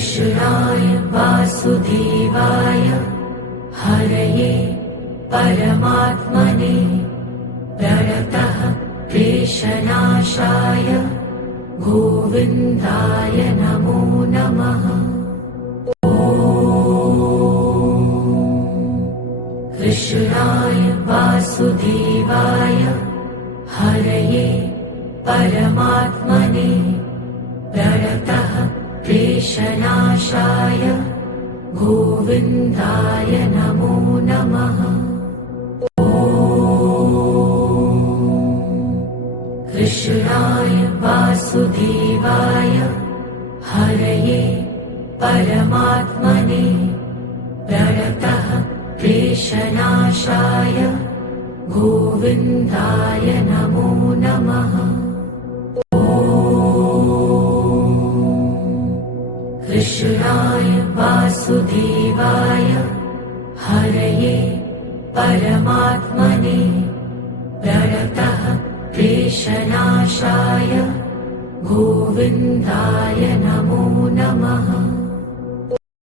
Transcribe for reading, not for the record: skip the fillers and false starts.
कृष्णाय वासुदेवाय हरये परमात्मने प्रणतः क्लेशनाशाय गोविन्दाय नमो नमः। कृष्णाय वासुदेवाय हरये परमात्मने प्रणतः क्लेशनाशाय गोविन्दाय नमो नमः। कृष्णाय वासुदेवाय हरये परमात्मने प्रणतः क्लेशनाशाय गोविन्दाय नमो नमः। कृष्णाय वासुदेवाय हरये परमात्मने प्रणतः क्लेशनाशाय गोविन्दाय नमो नमः।